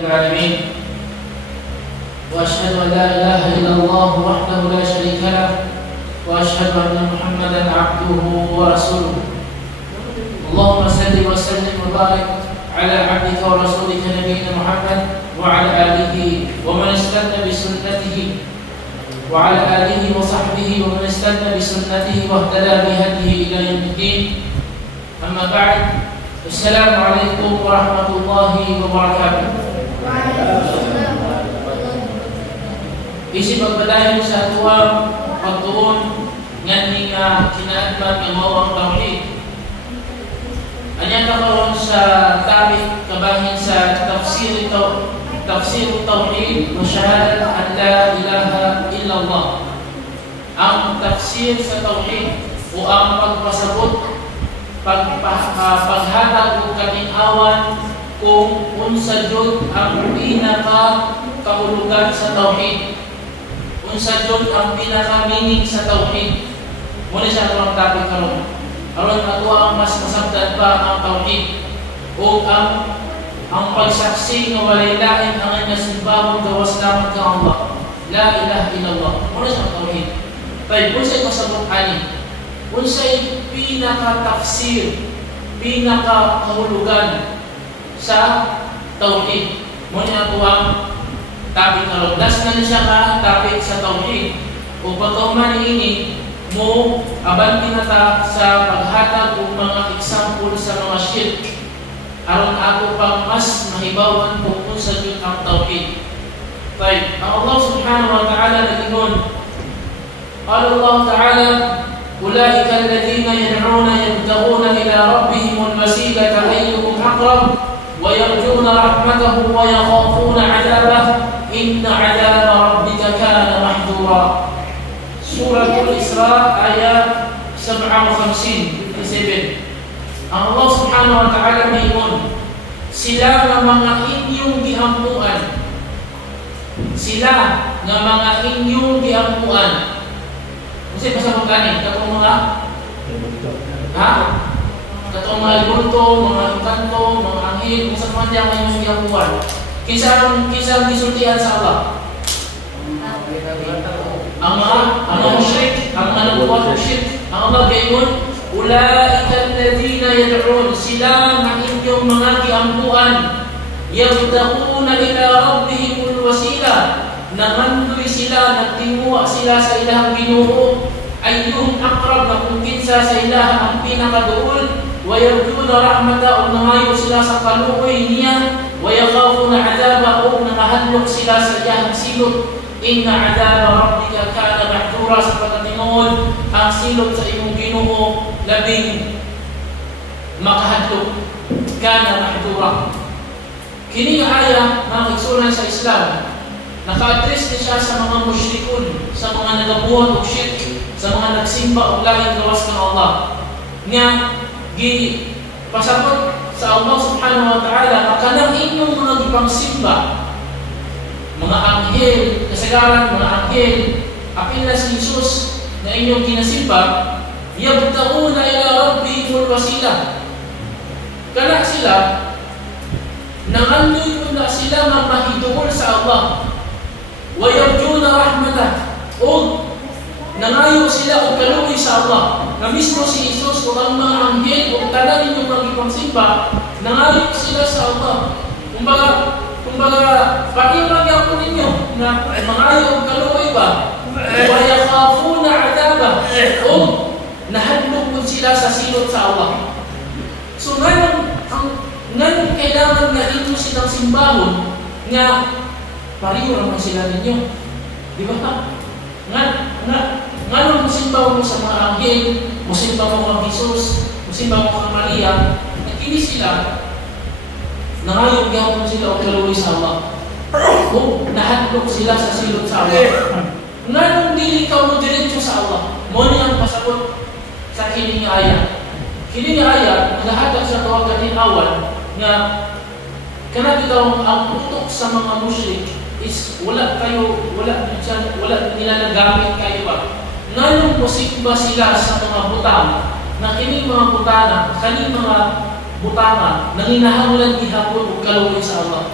العالمين وأشهد أن لا إله إلا الله وحده لا شريك له وأشهد أن محمدا عبده ورسوله اللهم صل وسلم وبارك على عبدك ورسولك نبينا محمد وعلى آله ومن استنى بسنته وعلى آله وصحبه ومن استنى بسنته واهتدى بهديه إلى يوم الدين. أما بعد، السلام عليكم ورحمة الله وبركاته. Isi pagpadayon sa atuang pagtuon nganing kinaadman ng mawang tawhid. Anya karon sa topic kabahin sa tafsir tauhid wa syahadat an la ilaha illallah. Ang tafsir sa tauhid o ang pagpasabot paghatag og kaning-awan kung unsa jud ang pinaka kahulugan sa tauhid. Unsa jud ang pinaka-meaning sa tauhid. Muna siya ang topic karon. Aron ato ang mas masabtan pa ang tauhid o ang pagsaksi nga walay lain ang nasimbahan gawas lamang ka Allah. La ilaha illallah. Muna siya ang tauhid. Tay unsay masabot ani? Unsay pinaka-tafsir, pinaka-kahulugan sa tauhid. Muna ato ang topic karon. Last na siya nga topic sa tauhid. O pagkauman ini mo abanti na ta sa paghatag og mga example sa mga shirk aron ato pang mas mahibawan kung unsa jud ang tauhid. Tay, ang Allah subhanahu wa ta'ala nagingon. Qala Allah ta'ala, "Ulaika alladhina yad'una yabtaghuna ila rabbihim al-wasilata ayyuhum aqrab wa yarjuna rahmatahu wa yakhafuna 'adabahu inna 'adaba rabbika kana mahdura." Surah Al-Isra ayat 57. Ang Allah subhanahu wa ta'ala mayroon sila nga mga inyong gihampuan. Sila nga mga inyong gihampuan. Kasi pasabot kanin katong mga katong mga ibulto, mga kanto, mga anghel, kung sa man diyan inyong gihampuan. Kinsa gisultihan sa Allah? Ang mga musyrik, ang mga nagbuhat ng syirk. Ang Allah gayon, ulaika alladhina yad'un, sila ang inyong mga giampuan, yabtahuna ila rabbihimul wasila, namandoy sila, nagtinguha sila sa ilahang Ginoo, ayyuhum aqrab, na kung kinsa sa ilah ang pinakaduol, wa yarjuna rahmata, o nangayo sila sa kaluoy niya, wa yakhafuna 'adaba, o nakahadlok sila sa iyang silot. Inna 'adaba rabbika kana mahdura, sa pagkatingod ang silot sa imong Ginoo labing makahadlok. Kana mahdura. Kini nga aya mga igsunan sa Islam, naka-address ni siya sa mga musyrikun, sa mga nagabuhat og shirk, sa mga nagsimba og lain gawas kang Allah. Nga pasabot sa Allah subhanahu wa ta'ala, kanang inyong mga gipangsimba, mga anghel, kasagaran, mga anghel, apil na si Jesus na inyong kinasimba, yabtahuna ila rabbihimul wasila. Kana sila, nangandoy ko na sila magmahidungol sa Allah, wa yarjuna rahmatah, o nangayo sila o kaluoy sa Allah. Na mismo si Jesus o ang mga anghel o tanan ninyong magipangsimba, nangayo sila sa Allah. Kumbaga, pakilang po ninyo na mangayo o kaluoy ba? Wa yakhafuna 'adaba, o nahadlok po sila sa silot sa Allah. So ngayon kailangan na ito silang simbahon nga pariyo naman sila ninyo. Di ba? Nga musimbaw mo sa mga anghel, musimbaw mo kang Jesus, musimbaw mo kang Maria, nakini sila, nangayong gawin sila o kaluoy sa Allah. O nahadlok sila sa silot sa Allah. Nga nung dili ka mo diretso sa Allah, mo niyang pasabot sa kining aya. Kining aya, nagahatag sa tawag katin-awan nga kana bitaw ang utok sa mga musyrik is wala nila nagamit kayo ba? Nganong musikba sila sa mga butang na kining mga butana, kaning mga butanga nanginahanglan gihapon og kaluoy sa Allah.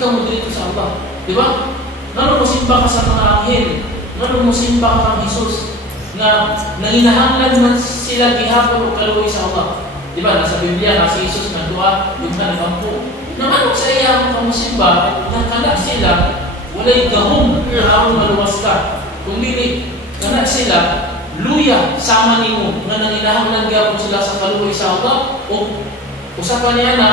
ka mo dito sa Allah? Di ba? Ngano mo simba ka sa mga anghel? Ngano mo simba ka kang Jesus? Na nanginahanglan man sila gihapon o kaluoy sa Allah. Di ba? Nasa Biblia nga si Jesus nagdua, yung kanabangko. Naman sa iyang kamusimba, nakala sila, walay gahong na akong maluwas ka. Kung dili, kana sila, luya, sama ni mo, na nanginahanglan gihapon sila sa kaluoy sa Allah, o usapan niya na,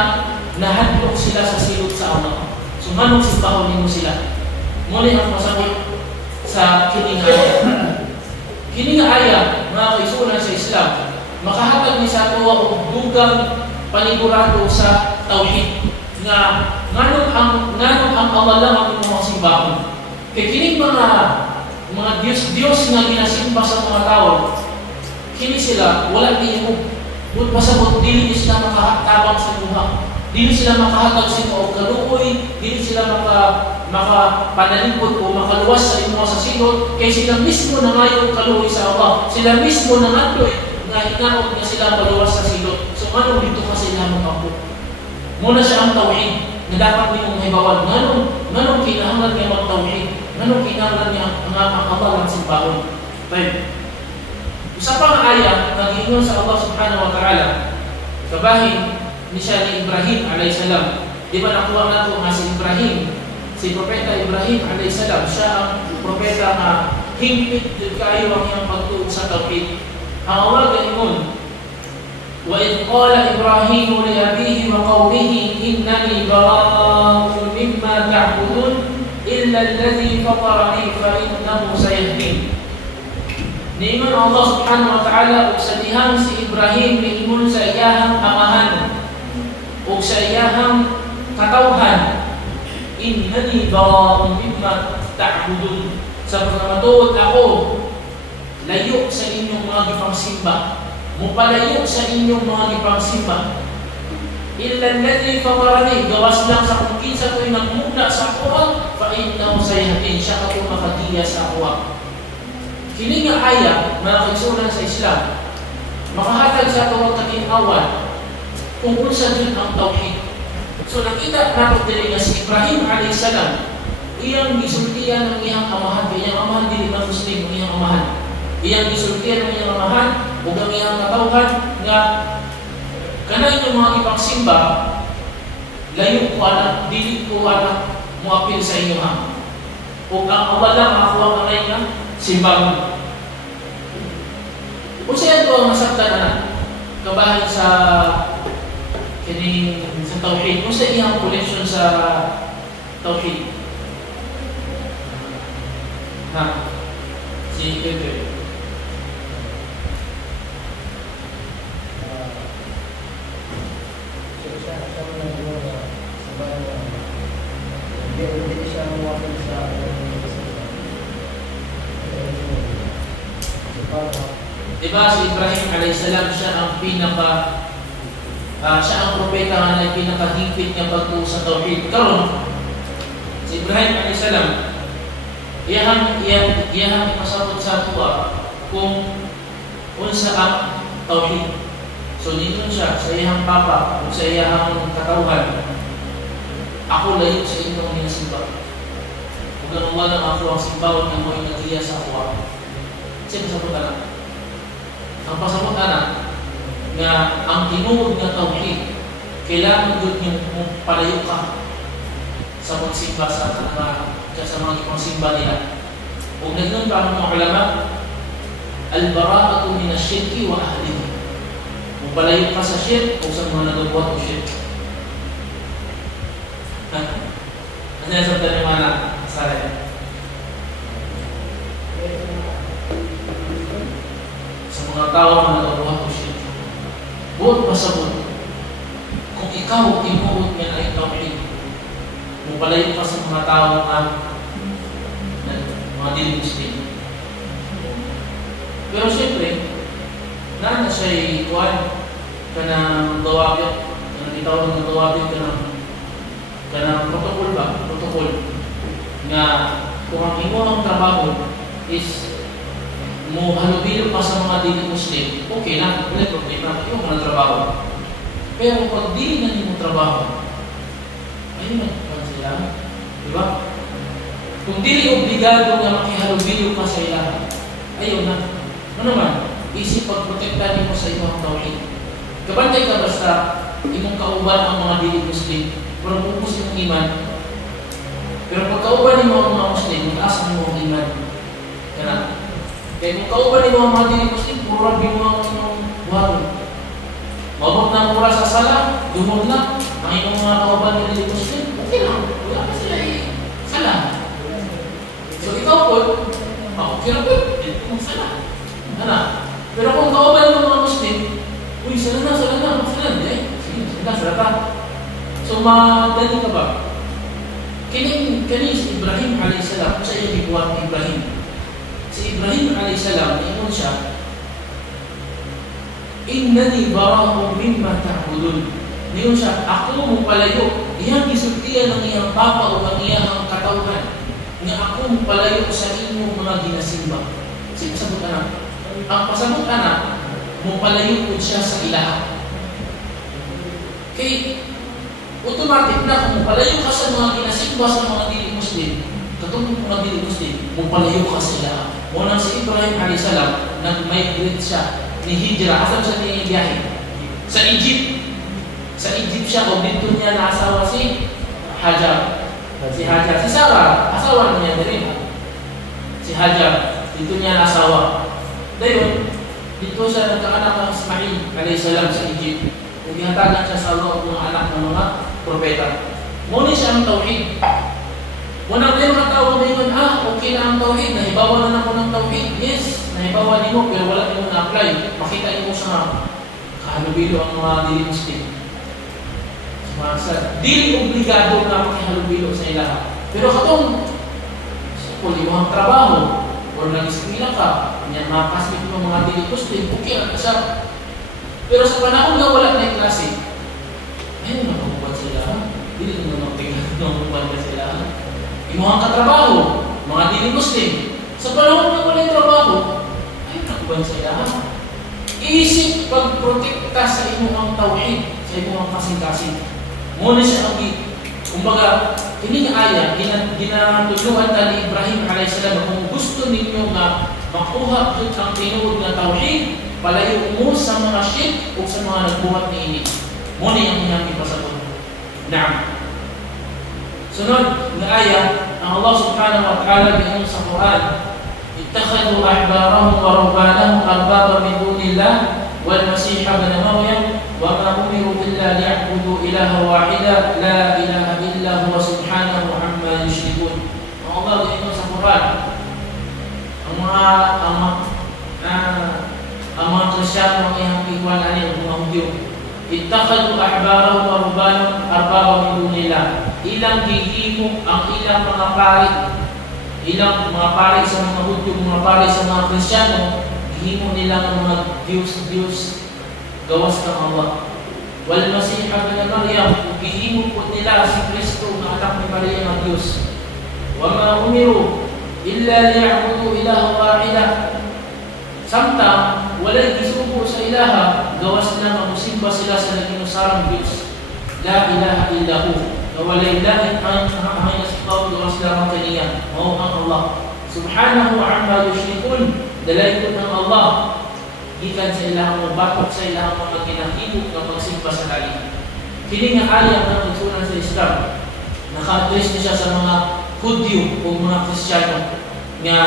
nahadlok sila sa silot sa Allah. So, manong simbahon ni mo sila. Muli ang masabot sa kining aya. Kining aya, mga kaisunan sa Islam, makahatag ni sa tuwa o dugang panigurado sa tawhid nga nganong ang Allah lang ang mga simbahon. Kaya kining mga Diyos nga ginasimba sa mga tao, kini sila wala tiyo. Kung pasabot, dili sila makahatabang sa luha. Dili sila makahatag sa imo og kaluoy, dili sila makapanalipod o makaluwas sa imo sa silot, kay sila mismo nangayo kaluoy sa Allah. Sila mismo nangadloy nga hinaot nga sila maluwas sa silot. So ano dito ka sila magkampo? Muna siya ang tawhid na dapat nimo mahibawan. Nganong kinahanglan niya magtawhid? Nganong kinahanglan niya ang Allah lang simbahon? Right? Usa pa nga aya nag-ingon sa Allah subhanahu wa ta'ala kabahin ni siya ni Ibrahim alayhisalam. Di ba nakuha na ito nga si Ibrahim, si Propeta Ibrahim alayhisalam, siya ang propeta na hingpit kayo ang iyang pagtuog sa tawhid. Ang Allah gayon, وَإِذْ قَالَ إِبْرَاهِيمُ لِأَبِيهِ وَقَوْمِهِ إِنَّنِي بَرَاءٌ مِّمَّا تَعْبُدُونَ إِلَّا الَّذِي فَطَرَنِي فَإِنَّهُ سَيَهْدِينِ. Niingon Allah subhanahu wa ta'ala ug sa dihang si Ibrahim niingon sa iyahang amahan ug sa iyahang katawhan, innani bara'un mimma ta'budun. Sa pagmatuod ako layo sa inyong mga gipangsimba, mupalayo sa inyong mga gipangsimba. Illa alladhi fatarani, gawas lang sa kung kinsa ko'y nagmula sa ako, fa innahu sayahdin, siya ka makatiya sa ako. Kini nga aya, mga kaigsunan sa Islam, makahatag sa tawag katin-awan kung unsa din ang tawhid. So nakita natin dili nga si Ibrahim alayhisalam, iyang gisultian ng iyang amahan, iyang amahan dili man Muslim, iyang amahan. Iyang gisultian ng iyang amahan ug ang iyang katawhan nga kanang inyong mga ipagsimba, layo ko anak, dili ko anak muapil sa inyo ha. Ug ang Allah lang ako ang anay nga simbang. Kung siya ito ang masaktan na kabahin sa kining sa tawhid, kung siya iyang connection sa tawhid ha, si Pepe diba si Ibrahim alayhisalam, siya ang siya ang propeta nga na pinakahigpit niya pagtuo sa tawhid. Karon si Ibrahim alayhisalam, iyahang ipasabot sa tuwa kung unsa ang tawhid. So ningon siya sa iyahang papa o sa iyahang katawhan, ako layo sa inyong minasimba. Kung gano'n lang ako ang simbawon nga mo inagriya sa ako. Siya pasabot ka na. Ang pasabot ka na nga ang tinuod nga tawhid, kailangan doon yung palayo ka sa magsimba sa mga ipangsimba nila. Kung nagnoon pa ang mga ulama, al-bara'atu min ash-shirki wa ahlihi. Kung palayo ka sa shirk o sa mga nagabuhat o shirk. Ano yung sabi na mana? Saraya. Sa mga tao na nagabuhat o shirk, buot pasabot. Kung ikaw inuot niya na ikaw kung palayo ka sa mga tao na mga dili-Muslim. Pero siyempre, na siya'y kuwan ka ng gawabit, itawag ng gawabit ka ng protocol ba? Protocol nga kung ang imo trabaho is mo halubilo pa sa mga dili-Muslim, okay na, wala problema, imo ka ng trabaho. Pero pag dili na nimo trabaho, Ayun na sila. Diba? Kung dili obligado nga makihalubilo ka sa ilaha, ayun na. Ano naman? Isip pagprotektahan mo sa imong tawhid. Kabantay ka basta imong kauban ang mga dili Muslim, pero pupus imong iman. Pero pag kauban mo ang mga Muslim, mataas ang imong iman. Kaya kung kauban mo ang mga dili Muslim, puro rabi mo ang imong buhaton. Mabot na mura sa sala, dumod na, ang imong mga kauban ng dili Muslim, okay lang. Wala pa sila sala. So ikaw po, okay lang po, dito mong sala. Pero kung kauban ng mga Muslim, uy, sala na, hindi. Sige, sala ka. So, madali ka ba? Kini si Ibrahim a.s. Kung sa iyo gibuhat ni Ibrahim. Si Ibrahim a.s. ingon siya, innani bara'un mimma ta'budun. Ingon siya, ako mo palayo. Iyang gisultihan ng iyang papa o ng iyang katawhan. Nga ako mo palayo sa inyong mga ginasimba. Sige, pasabot anak. Ang pasabot anak, mo palayo po siya sa ilaha. Kaya, automatic na kung palayo ka sa mga ginasimba sa mga dili Muslim, katong mga dili Muslim, mo palayo ka sa ilaha. Unang si Ibrahim a.s. nag-migrate siya, ni Hijra, asan siya ni biyahe? Sa Egypt. Sa Egypt siya, kung dito niya naasawa si Hajar. Si Sarah, asawa niya din. Si Hajar, dito niya naasawa. Dayon, dito siya nagkaanak ng Ismail a.s. sa Egypt. Kung ihatagan siya sa Allah ng anak ng mga propeta. Muna siya ang tawhid. Muna din mga tao na yun, okay na ang tawhid. Nahibawa na ako ng tawhid. Yes, nahibawa din mo, pero wala din mo na-apply. Makita mo sa kahalubilo ang mga dili Muslim. Dili obligado na makihalubilo sa ilaha. Pero katong, kung mo ang trabaho, o nag-eskwila ka, mapasmit mo mga dili Muslim, okay lang siya. Pero sa panahon na wala na yung klase, ayun na magbubuhat sila. Dili na magbubuhat sila. Imuhang katrabaho, mga dili Muslim. Sa panahon na wala yung trabaho, ayun na magbubuhat sila. Isip pagprotekta sa imuhang tawhid, sa imuhang kasing-kasing. Muna siya ang kumbaga, hindi nga aya, ginatuluan na ni Ibrahim a.s. kung gusto ninyo nga makuha doon ang tinuod na tawhid, palayo mo sa mga shirk o sa mga nagbuhat ni ini. Muna yung hinang ipasabot. Naam. Sunod na aya, ang Allah subhanahu wa ta'ala bilang sa Quran, ittakhadhu ahbarahum wa rubbanahum arbaba min dunillah wal masih ibn Maryam wa ma umiru illa liya'budu ilaha wahida la ilaha illa huwa subhanahu amma yushrikun. Ang Allah bilang sa Quran, ang mga Kristyano ang iyang iwanan ang mga Hudyo. Ittakhadhu ahbarahum wa rubbanahum arbaba min dunillah. Ilang gihimo ang ilang mga pari. Ilang mga pari sa mga Hudyo, mga pari sa mga Kristyano, gihimo nila ang mga Diyos gawas kang Allah. Wal Masih ibn Maryam, gihimo po nila si Kristo na anak ni Maria ng Diyos. Wa ma umiru illa liya'budu ilaha wahida. Samtang walay gisugo sa ilaha, gawas na mamusimba sila sa naginusarang Diyos. La ilaha illahu. Na walay lahit ang nasipaw, gawas lamang kaniya. Mao ang Allah. Subhanahu amma yushrikun. Dalaykot ng Allah. Gikan sa ilahang mabatok sa ilahang mga ginahibok na magsimba sa lalim. Kini nga ayang ng nagsunan sa Islam. Naka-address niya sa mga Hudyo o mga Kristiyano nga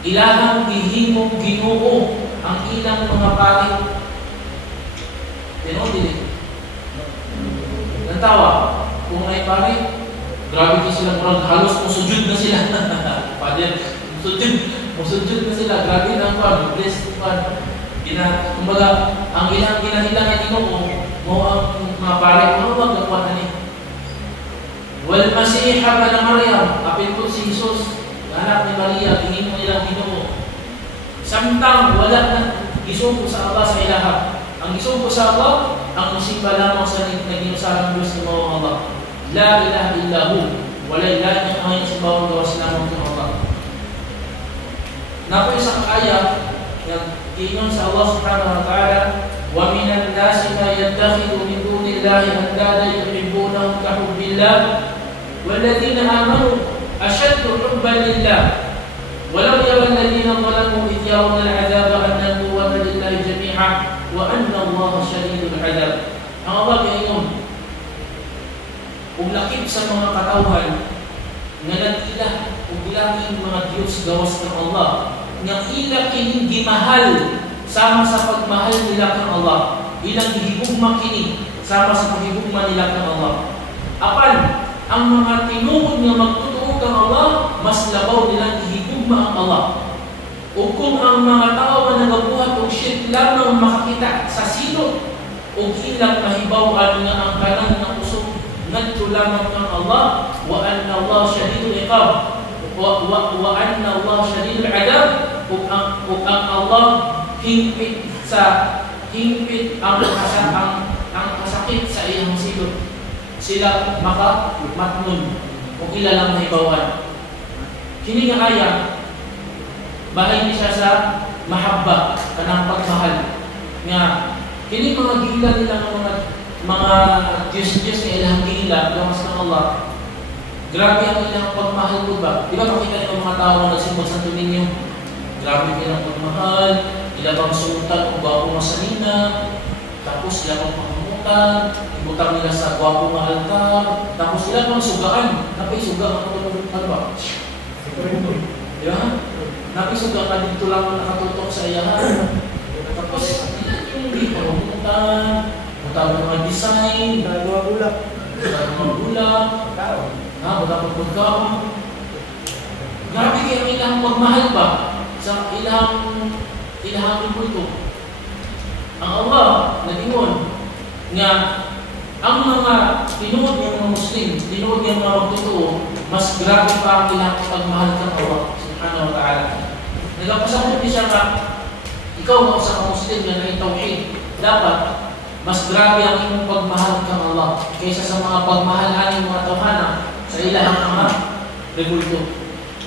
ilahang gihimong Ginoo ang ilang mga pari. Dili. Nantawa, kung ay pari, grabe ko sila, halos musujud na sila. Father, musujud na sila, grabe na ang bless to God. Kumbaga, ang ilang ginahilang Ginoo mo ang mga pari, ano ba gagawin ni? Wal Masih ibn Maryam, apil ko si Jesus, anak ni Maria, tingin mo nilang Ginoo. Samtang wala na gisugo sa Allah sa ilaha. Ang gisugo sa Allah, ang musimba lamang sa naginusarang Diyos ng mga Allah. La ilaha illahu. Wala ilaha ng ang simbawang gawas lamang ng Allah. Napo isang ayat yang ingon sa Allah subhanahu wa ta'ala, wa minan nasi ma yattakhidhu min dunillahi andada yuhibbunahum ka hubbillah walladzina amanu ashaddu hubban lillah walau yara alladhina zalamu idh yarawna al'adzaba anna al-quwwata lillahi jami'an wa anna Allaha shadidul 'adzab. Ang Allah ngayon lakip sa mga katawhan nga nag-ilah ug ilahing mga Diyos gawas ng Allah nga ila kini gimahal sama sa pagmahal nila kang Allah, ilang gihigugma kini sama sa paghigugma nila kang Allah. Apan ang mga tinuod nga magtutuo kang Allah, mas labaw nilang gihigugma ang Allah. O kung ang mga tao nga nagabuhat og shirk lamang makakita sa silot o ilang mahibaw-an nga ang kanang nga usog ngadto lamang kang Allah, wa anna Allah shadidul iqab wa anna Allah shadidul adab, ug ang Allah hingpit ang kasakit sa iyang silot. Sila makamatnon kung ila lang mahibawan. Kini nga aya bahay ni siya sa mahabba kanang pagmahal nga kini mga gila nila mga Diyos-Diyos na ilang gila gawas ng Allah. Grabe ang ilang pagmahal ko ba? Di ba makita niyo mga tao na nagsimbol sa ninyo? Grabe ilang pagmahal, ilang pang sultan o gwapo masalina, tapos ilang pang panghamutan, ibutang nila sa gwapo ng altar, tapos ilang pang sugaan. Napay suga ang ano ba? Di ba? Napay suga ka dito lang nakatutok sa iyahan. Tapos ilan yung hindi panghamutan, matawag mga design, mga bulak, matawag pagkaon. Grabe kaya ilang magmahal ba sa ilang kulto? Ang Allah nagingon nga ang mga tinuod ng mga Muslim, tinuod ng mga magtotoo, mas grabe pa ang ilang pagmahal ng Allah subhanahu wa ta'ala. Nagpasabot niya siya nga, ikaw nga sa Muslim na naitawhid, dapat mas grabe ang imong pagmahal kang Allah kaysa sa mga pagmahalan ng mga tawhana sa ilang mga rebulto.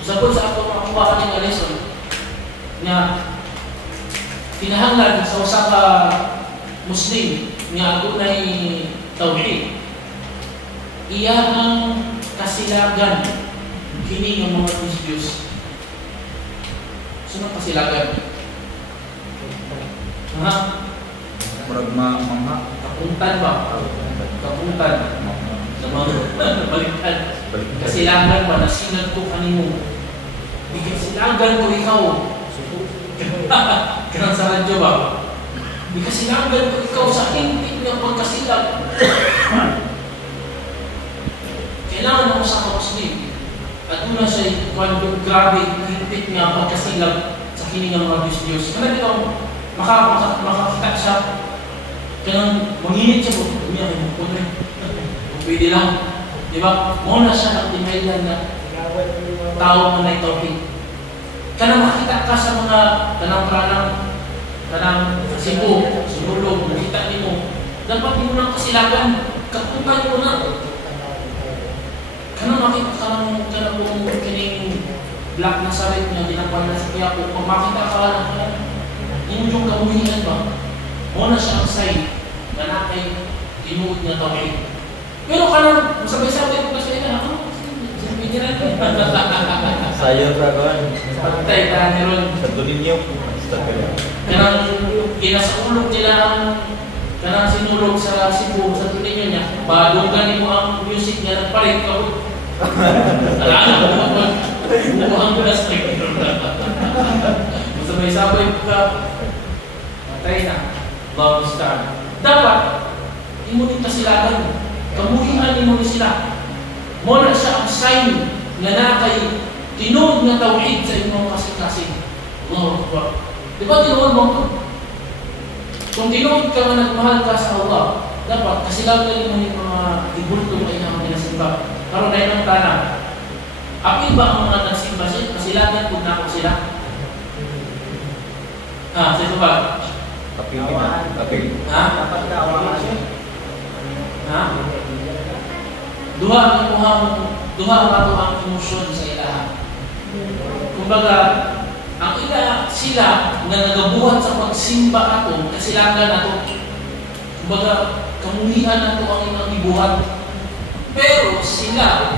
Sabot sa ako makuha ka ng lesson nga kinahanglan sa usa ka Muslim nga adunay tawhid, iyang kasilagan kini nga mga Diyos. Sino kasilagan? Ha? Kapuntan ba? Kapuntan. Balikan. Kasilagan ba? Nasinag ko kanimo. Kasilagan ko ikaw. Kanang sa radyo ba? Kasilagan ko ikaw sa hintik ng pagkasilag. Kailangan mo sa Muslim. At una siya, kung grabe, hintik nga pagkasilag sa kining ng mga Diyos. Kaya ikaw, makakita siya. Kaya manginit siya po. Umiyak yung puno eh. Pwede lang. Diba? Muna siya ang tinailan na tao mo na itawin. Kaya makita ka sa mga kanang sibo, sinulog, nakita niyo mo. Dapat mo ng kasilagan. Kapuntan mo na. Kaya makita ka ng kanang kining Black Nazareth na ginagawa na sa kaya kung makita ka na yung kamuhian ba? Muna siya ang sign na nakay tinuod na tawid. Pero kanang sabay-sabay ko kasi na ako. Sinipigiran ko. Sayang sa kawan. Patay ka niron. Satu ninyo. Kanang kinasaulog nila kanang sinulog sa Cebu sa tulinyo niya. Badunggan mo ang music niya nagpalit ka. Alam mo buang plastic. Sabay-sabay ka. Patay na. Allah musta'an. Dapat imunin kasilagan. Kamuhian imunin sila. Muna siya ang sign na nakay tinuod na tawhid sa inyong kasing-kasing. Allahu Akbar. Di ba tinuod mo ito? Kung tinuod ka na nagmahal ka sa Allah, dapat kasilagan mo yung mga ibulto na inyong pinasimba. Karoon na yun ang tanang. Apil ba ang mga nagsimba siya? Kasilagan kung na ako sila? Sino ba? Apil. Dapat ka awahan siya? Duha ang ang emosyon sa ilaha. Kumbaga, ang ila sila na nagabuhat sa pagsimba ato, kasilagan ato Kumbaga, kamuhian na ito ang ilang ibuhat. Pero sila,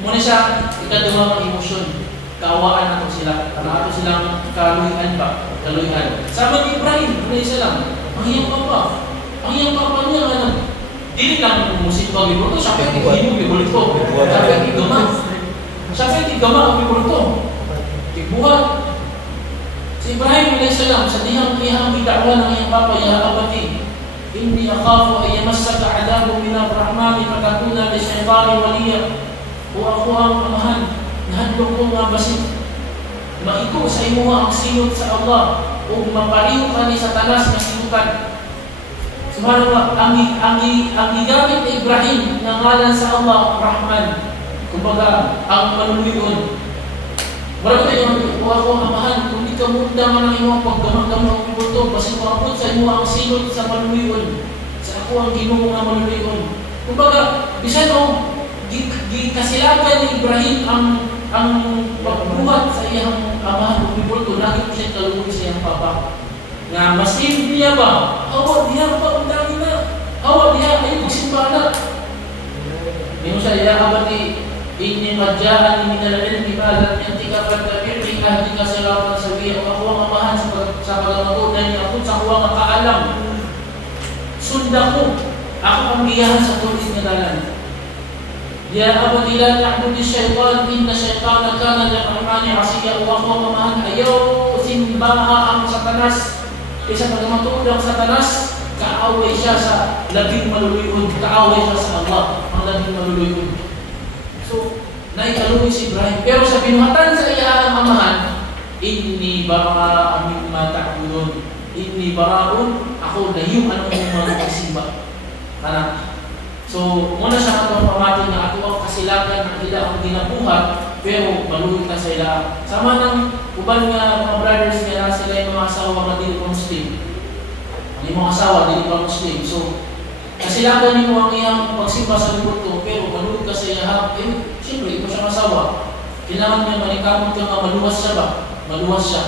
muna siya ikadumang emosyon. Kaawaan na ito sila. Para ito silang kaluhian ba? Kaluhian. Sama ni Ibrahim, na isa lang. Ang iyang papa. Ang iyang papa niya, alam. Dili lang musik bagi bro, siya kaya hinog bibulot ko. Siya kaya igama. Siya kaya igama ang bibulot ko. Ibuhat. Si Ibrahim alayhisalam, sa dihang bidakwa ng iyang papa, ya abati, inni akhafu ay yamassaka adabu min ar-rahmani fatakuna li shaytani waliya. O ako ang amahan, nahadlok ko nga basit. Maiko sa imo ang sinod sa Allah o mapaliw ka ni Satanas na sinukan. Subhanallah, ang gigamit ni Ibrahim na ngalan sa Allah, Rahman. Kumbaga, ang manuluyon. Marami tayo, ako ang amahan, kung di ka munda man ang iyong paggamang-gamang ng bulto, kasi makapot sa imo ang sinod sa manuluyon. Sa ako ang ginoo nga manuluyon. Kumbaga, bisan o, kasilagan ni Ibrahim ang pagbuhat sa iyang amahan ng bulto, lagi ko siya kaluwi sa iyang papa. Nga masin niya ba? Awak dia pa ang dami na. Awak dia ay magsimba na. Hindi mo siya, ya abati, inni madjaan min al-ilmi ma lam yantika fattabi'ni ahdika siratan sawiyya. Ako ang amahan sa pagmatutunan niya ako sa kuwang kaalam. Sunda ko. Ako ang giyahan sa tulis na dalan. Ya abati la ta'budi syaitan inna syaitana kana lirrahmani 'asiyya. Ako ang amahan, ayaw simbaha ang Satanas. Kaysa pagmatuod ang Satanas, kaaway siya sa labing maluluyon, kaaway siya sa Allah, ang labing maluluyon. So, naikaluwi si Ibrahim. Pero sa binuhatan sa iyang amahan, inni bara mimma ta'budun. Inni baraun, ako layo anong mga magsimba. Kana. So, muna siya katong pamatin na ako ang kasilakan ng ila ang ginabuhat, pero maluwi ka sa ila. Sama ng uban nga mga brothers nga na sila yung mga asawa na dili pa Muslim. Ang mga asawa dili pa Muslim. So, kasilakan mo ang iyang pagsimba sa lubot ko, pero maluwi ka sa ila. Siyempre, ito siyang asawa. Kailangan niya manikamot ka nga maluwas siya ba? Maluwas siya.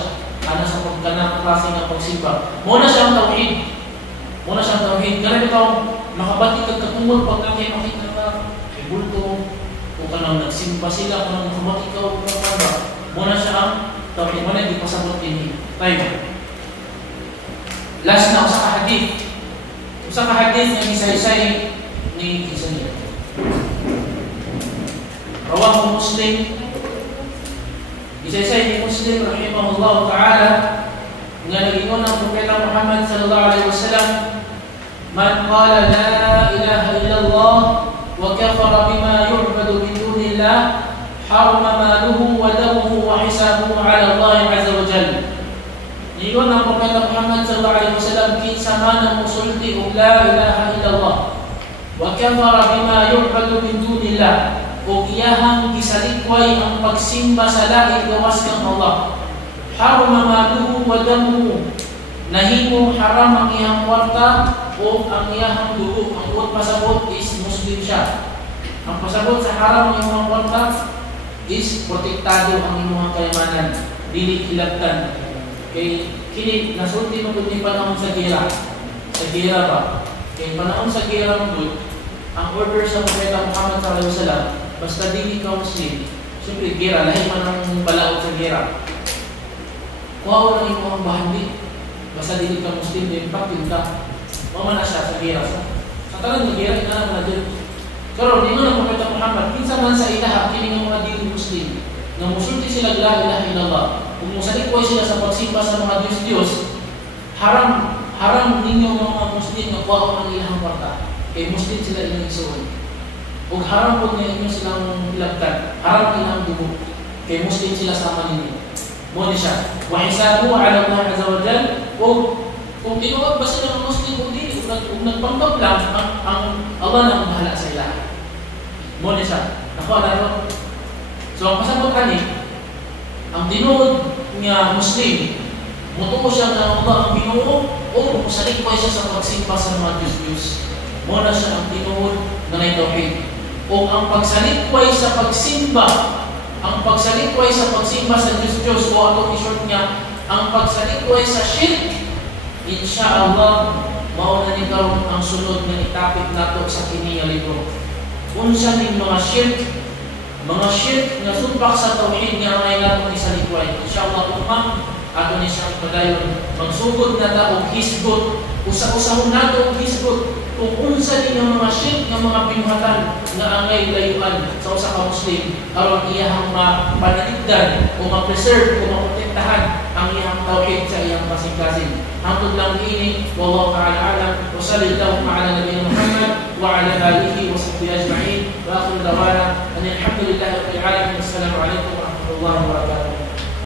Ana sa pagkanang klase ng pagsimba. Muna siya ang tawhid. Muna siya ang tawhid. Kaya ikaw, makabati ka kakumol pag nakay makita ka kay bulto o ka nang nagsimba sila, kung nang makabati ka o ka. Muna siya ang tawhid. Muna hindi pasabot din. Tayo. Last na, usa ka hadith. Usa ka hadith na isay-isay ni Kisani. Rawahu Muslim. Isa-isa ni Muslim rahimahullah ta'ala nga nagingon ang Propeta Muhammad sallallahu alaihi wasallam, man qala la ilaha illallah wa kafara bima yu'badu min dunillah harama maluhu wa damuhu wa hisabuhu ala Allah azza wa jalla. Nagingon ang Propeta Muhammad sallallahu alaihi wasallam, kinsa man ang musulti og la ilaha illallah wa kafara bima yu'badu min dunillah, o iyahang gisalikway ang pagsimba sa lahi gawas kang Allah. Harama maluhu wa damuhu, nahimong haram ang iyahang kwarta o ang iyahang dugo. Ang buot pasabot is Muslim siya. Ang pasabot sa haram ang iyahang kwarta is protektado ang iyahang kayamanan, dili kilabtan. Kay kini nasulti mo ni panahon sa gira. Sa gira ba? Kay panahon sa gira mo ang order sa Propeta Muhammad sallallahu alaihi wasallam, basta di ka Muslim, siyempre gira, lahi man ang balaod sa gira. Kuha lang yung mga bahandi, basta di ka Muslim, di impactin ka. Mama na siya sa gira. Sa talang na gira, ina naman na dyan. Pero di nga ng Propeta Muhammad, minsan man sa ilaha, kining ang mga di Muslim, na musulti sila la ilaha illallah, kung musalikway sila sa pagsimba sa mga Diyos-Diyos, haram ninyo mga Muslim na kuha ng ilahang kwarta. Kay Muslim sila ilang isuon. Kung haram po niya inyo silang ilagtan, haram ilang dugo. Kay Muslim sila sama ninyo. Muna siya. Wahisabu ala Allah azza wa jal. Kung tinuwag ba sila ng Muslim, kung dili, kung nagpanggap lang, ang Allah na mahala sa ila. Muna siya. Nakuha na ito. So ang pasabot ani, ang tinuwag niya Muslim, mutuo siya na Allah ang binuo, o musalikway siya sa pagsimpa sa mga Diyos-Diyos. Muna siya ang tinuod na tawhid. O ang pagsalikway sa pagsimba, ang pagsalikway sa pagsimba sa Diyos-Diyos, o atong i-short niya, ang pagsalikway sa shirk, insyaallah, mao na ni karon ang sunod nga itapik nato sa kini nga libro. Unsa ning mga shirk nga sumpak sa tauhid nga may nato ni sa libro. Insyaallah umma ato ni siyang padayon magsugod na ta og hisgot, usa-usahon nato og hisgot kung unsa din ang mga shirk nga mga pinuhatan nga angay layuan sa usa ka Muslim aron iyang mapanalipdan o ma-preserve o maprotektahan ang iyang tauhid sa iyang kasing-kasing. Hangtod lang ini wallahu ta'ala alam wa sallallahu ala nabiyina Muhammad wa ala alihi